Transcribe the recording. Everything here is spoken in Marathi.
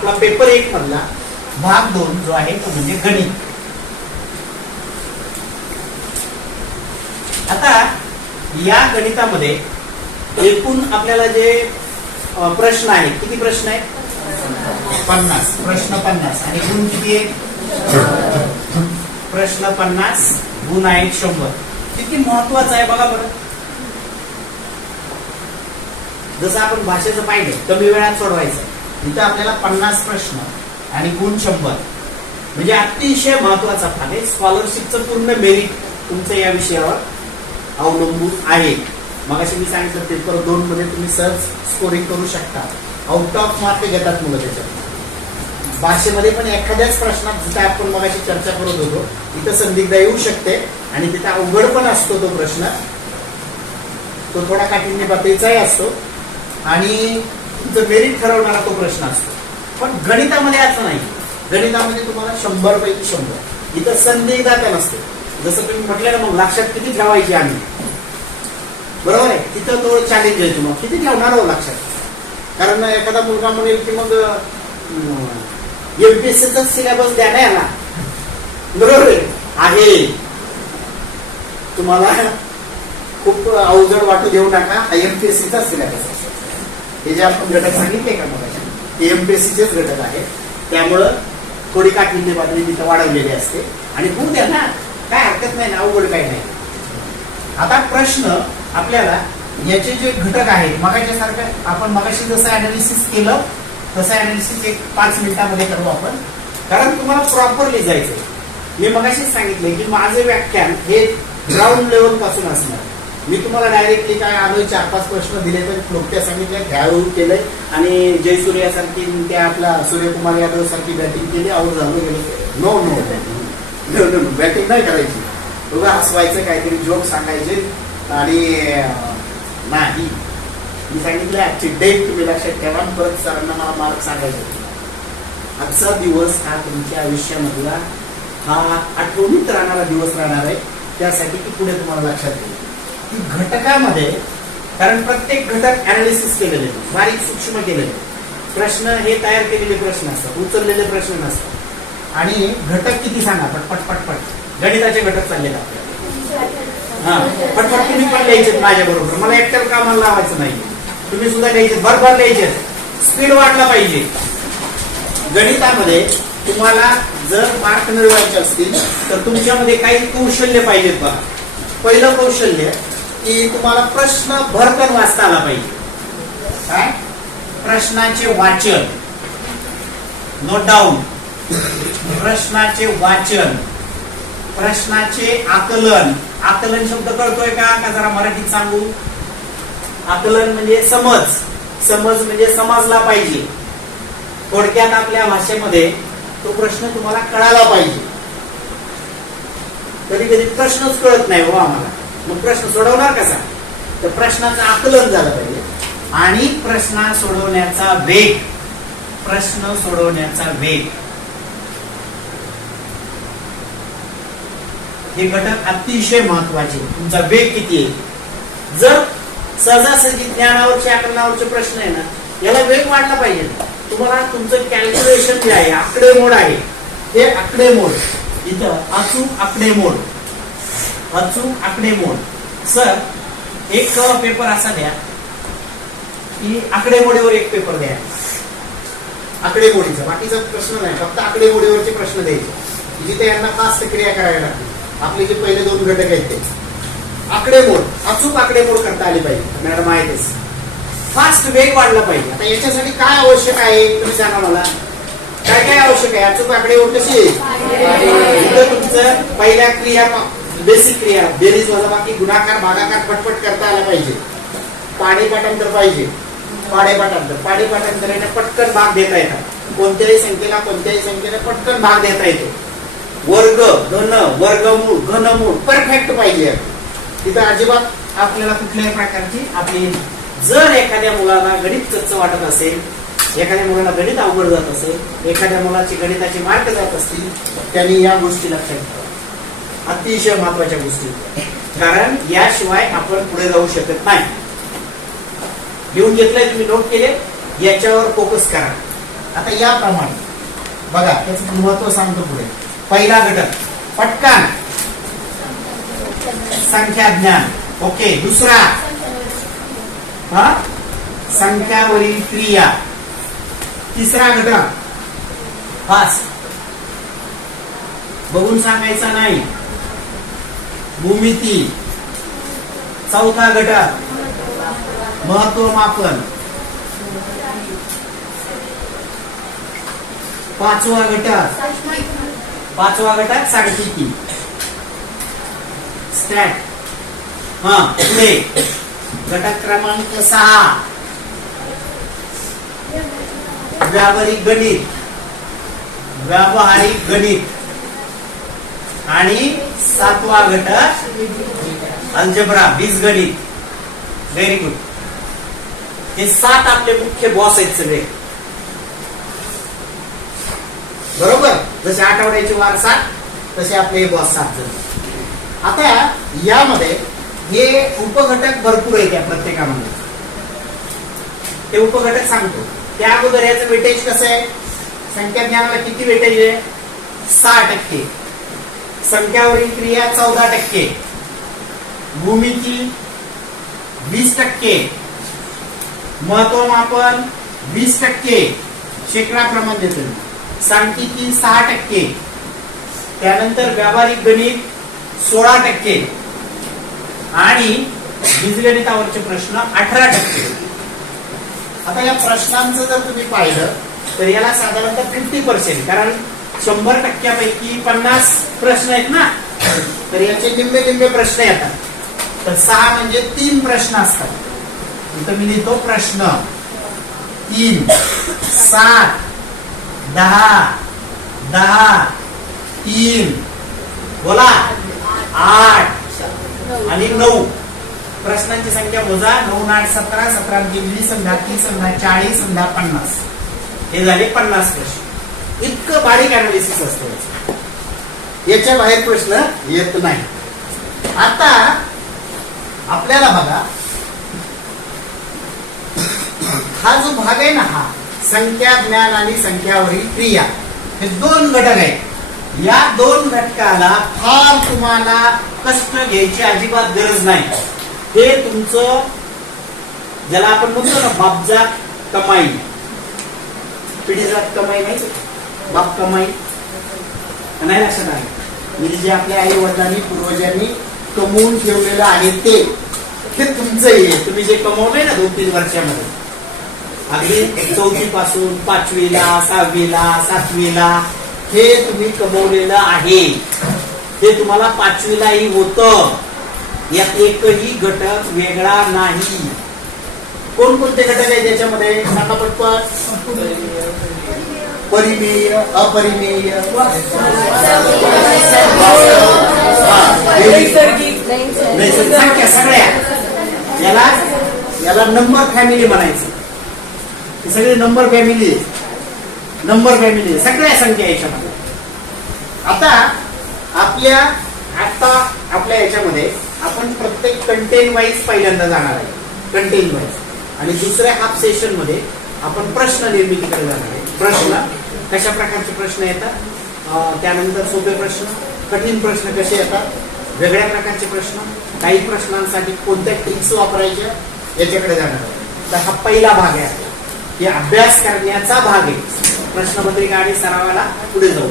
आपला पेपर एक मधला भाग दोन जो आहे तो म्हणजे गणित. आता या गणितामध्ये एकूण आपल्याला जे प्रश्न आहेत किती प्रश्न आहेत? पन्नास. प्रश्न पन्नास. आणि गुण किती आहे प्रश्न पन्नास गुण आहेत शंभर. किती महत्वाचं आहे बघा बरं. जसं आपण भाषेचं पाहिलं कमी वेळात सोडवायचं. इथं आपल्याला पन्नास प्रश्न आणि गुण शंभर. म्हणजे अतिशय महत्त्वाचा भाग आहे. स्कॉलरशिपचं पूर्ण मेरिट तुमचं या विषयावर अवलंबून आहे. मग मी सांगितलं पेपर दोन मध्ये तुम्ही सहज स्कोरिंग करू शकता. आउट ऑफ मार्क घेतात मुलं त्याच्यात. भाषेमध्ये पण एखाद्याच प्रश्नात जिथे आपण मगाशी चर्चा करत होतो इथं संदिग्ध येऊ शकते आणि तिथे अवघड पण असतो तो प्रश्न. तो थोडा काठिण्य पातळीचाही असतो. आणि तुमचं मेरिट ठरवणारा तो प्रश्न असतो. पण गणितामध्ये असं नाही. गणितामध्ये तुम्हाला शंभर पैकी शंभर. इथं संदिग्धता नसते जसं तुम्ही म्हटलं ना मग लक्षात किती ठेवायची आम्ही? बरोबर आहे? तिथं तो चॅलेंज आहे मग किती ठेवणार हो लक्षात? कारण एखादा मुलगा म्हणेल की मग एमपीएससीचा सिलेबस द्या ना याला. बरोबर आहे? आहे. तुम्हाला खूप अवजड वाटू देऊ नका एमपीएससीचा सिलेबस असतो हे जे आपण घटक सांगितले का मग एमपीएससीचेच घटक आहेत. त्यामुळं थोडी काठिण्य पातळी तिथं वाढवलेली असते. आणि होऊ द्या ना काय हरकत नाही ना अवघड काही नाही. आता प्रश्न आपल्याला याचे जे घटक आहेत मगाच्या सारखं आपण मगाशी जसं अनालिसिस केलं तसं अनालिसिस एक पाच मिनिटामध्ये करू आपण. कारण तुम्हाला प्रॉपरली जायचं मी मगाशीच सांगितलंय की माझे व्याख्यान हे ग्राउंड लेवलपासून असणार. मी तुम्हाला डायरेक्टली काय आलोय चार पाच प्रश्न दिले तर नुकत्या सांगितल्या घ्यावं केलंय. आणि जयसूर्य सारखी त्या आपला सूर्यकुमार यादव सारखी बॅटिंग केली आऊट झालो गेलो. नो नो नो बॅटिंग नाही करायची. उगा हसवायचं काहीतरी जोक सांगायचे. आणि नाही. मी सांगितलं आजची डेट तुम्ही लक्षात ठेवा परत सरांना मला मार्क सांगायचे. आजचा दिवस हा तुमच्या आयुष्यामधला हा आठवणीत राहणारा दिवस राहणार आहे. त्यासाठी की पुढे तुम्हाला लक्षात येईल की घटकामध्ये कारण प्रत्येक घटक अनालिसिस केलेले बारीक सूक्ष्म केलेले प्रश्न हे तयार केलेले प्रश्न असतात उचललेले प्रश्न नसतात. आणि घटक किती सांगा पटपट पटपट. गणिताचे घटक चाललेले आपल्याला. हा पटपट तुम्ही पण लिहायचे माझ्या बरोबर. मला एकट्याला कामाला लावायचं नाही. तुम्ही सुद्धा लिहायचे भरभर लिहायचे स्पीड वाढला पाहिजे. गणितामध्ये तुम्हाला जर मार्क मिळवायचे असतील तर तुमच्यामध्ये काही कौशल्य पाहिजेत बघा पहिलं कौशल्य की तुम्हाला प्रश्न भरकन वाचता आला पाहिजे. काय? प्रश्नाचे वाचन. नोट डाऊन प्रश्नाचे वाचन. प्रश्नाचे आकलन. आकलन शब्द कळतोय का? का जरा मराठीत सांगू? आकलन म्हणजे समज. समज म्हणजे समजला पाहिजे. थोडक्यात आपल्या भाषेमध्ये तो प्रश्न तुम्हाला कळाला पाहिजे. कधी कधी प्रश्नच कळत नाही हो आम्हाला. मग प्रश्न सोडवणार कसा? तर प्रश्नाचं आकलन झालं पाहिजे. आणि प्रश्न सोडवण्याचा वेग. प्रश्न सोडवण्याचा वेग. हे घटक अतिशय महत्त्वाचे तुमचा वेग किती आहे? जर सहजासहजी ज्ञानावरचे आकलनावरचे प्रश्न आहे ना याला वेग वाढला पाहिजे. तुम्हाला तुमचं कॅल्क्युलेशन जे आहे आकडेमोड आहे. हे आकडेमोड. इथं अचूक आकडेमोड. अचूक आकडेमोड सर एक पेपर असा द्या. की आकडेमोडीवर एक पेपर द्या. आकडेमोडीचा बाकीचा प्रश्न नाही. फक्त आकडेमोडीवरचे प्रश्न द्यायचे. जिथे यांना फास्ट क्रिया करायला लागतील. आपले जे पहिले दोन घटक आहेत ते. आकडेमोड अचूक आकडेमोड करता आली पाहिजे. मॅडम आहेतच फास्ट वेग वाढला पाहिजे. आता याच्यासाठी काय आवश्यक आहे? तुम्ही सांगा मला. काय काय आवश्यक आहे? अचूक आकडेमोड कशी आहे? तुमचं पहिल्या क्रिया बेसिक क्रिया बेरीज वजाबाकी गुणाकार भागाकार पटपट करता आला पाहिजे. पाणी पाठांतर पाहिजे. पाडे पाठांतर. पाडे पाठांतराने पटकन भाग देता येतात. कोणत्याही संख्येला कोणत्याही संख्येला पटकन भाग देता येतो. वर्ग घन वर्गमूळ घनमूळ परफेक्ट पाहिजे. तिथं अजिबात आपल्याला कुठल्याही प्रकारची आपली जर एखाद्या मुलाला गणित कच्च वाटत असेल एखाद्या मुलाला गणित अवघड जात असेल एखाद्या मुलाची गणिताचे मार्क जात असतील त्यांनी या गोष्टी लक्षात ठेवा. अतिशय महत्त्वाच्या गोष्टी कारण याशिवाय आपण पुढे जाऊ शकत नाही. लिहून घेतलंय तुम्ही नोट केले याच्यावर फोकस करा. आता याप्रमाणे बघा त्याचं महत्त्व सांगतो पुढे. पहिला घटक पटकन. संख्या ज्ञान. ओके दुसरा. हा? संख्यावरील क्रिया. तिसरा घटक. पाच बघून सांगायचा नाही. भूमिती. चौथा घटक महत्वमापन पाचवा घटक पाचवा घटक सांख्यिकी स्टॅट हा पुढे. घटक क्रमांक सहा. व्यावहारिक गणित. व्यावहारिक गणित. आणि सातवा घटक अल्जब्रा बीजगणित. व्हेरी गुड हे सात आपले मुख्य बॉस आहेत सगळे. बरोबर? जसे आठवड्याचे वार सात तसे आपले बॉस सात जण. आता यामध्ये हे उपघटक भरपूर आहेत या प्रत्येकामध्ये. ते उपघटक सांगतो. त्या अगोदर याचं वेटेज कसं आहे? संख्या ज्ञानाला किती वेटेज आहे? सहा टक्के. संख्यावरील क्रिया चौदा टक्के. भूमिती वीस टक्के. महत्वमापन वीस टक्के. शेकडा प्रमाण देतो सांख्यिकी सहा टक्के. त्यानंतर व्यावहारिक गणित सोळा टक्के. आणि बीजगणितावरचे प्रश्न अठरा टक्के. आता या प्रश्नांचं जर तुम्ही पाहिलं तर याला साधारणतः फिफ्टी पर्सेंट कारण शंभर टक्क्यापैकी पन्नास प्रश्न आहेत ना. तर याचे निम्मे निम्मे प्रश्न येतात. तर सहा म्हणजे तीन प्रश्न असतात. इथं मी लिहितो प्रश्न. तीन सात दहा दहा तीन बोला आठ आणि नऊ. प्रश्नांची संख्या मोजा. नऊ आठ सतरा सतरा तीन वीस समजा तीस चाळीस संधा पन्नास. हे झाले पन्नास प्रश्न. इतकं बारीक अनालिसिस असतं याच्या बाहेर प्रश्न येत नाही. आता आपल्याला बघा हा जो भाग आहे ना हा संख्या ज्ञान आणि संख्यावरील क्रिया हे दोन घटक आहेत. या दोन घटकाला फार तुम्हाला कष्ट घ्यायची अजिबात गरज नाही. हे तुमचं ज्याला आपण म्हणतो ना बाबजात कमाई. पिढीजात कमाई नाही. बाप कमाई नाही लक्षात नाही. म्हणजे जे आपल्या आई वडिलांनी पूर्वजांनी कमवून ठेवलेलं आहे ते हे तुमचं आहे. तुम्ही जे कमवलंय ना दोन तीन वर्षामध्ये. अगदी चौथी पासून पाचवीला सहावीला सातवीला हे तुम्ही कमवलेलं आहे. हे तुम्हाला पाचवीलाही होतं. यात एकही घटक वेगळा नाही. कोणकोणते घटक आहे त्याच्यामध्ये सांगा पटपट. परिमेय अपरिमेय. नैसर्गिक. संख्या सगळ्या. याला याला नंबर फॅमिली म्हणायचं. ही सगळी नंबर फॅमिली नंबर फॅमिली सगळ्या संख्या याच्यामध्ये. आता आपल्या आता आपल्या याच्यामध्ये आपण प्रत्येक कंटेन वाईज पहिल्यांदा जाणार आहे. कंटेन वाईज आणि दुसऱ्या हाफ सेशनमध्ये आपण प्रश्न निर्मितीकडे जाणार आहे. प्रश्न. कशा प्रकारचे प्रश्न येतात? त्यानंतर सोपे प्रश्न कठीण प्रश्न कसे येतात? वेगळ्या प्रकारचे प्रश्न काही प्रश्नांसाठी कोणत्या टिप्स वापरायच्या? याच्याकडे जाणार तर हा पहिला भाग आहे. आपला. हे अभ्यास करण्याचा भाग आहे. प्रश्नपत्रिका आणि सरावाला पुढे जाऊ.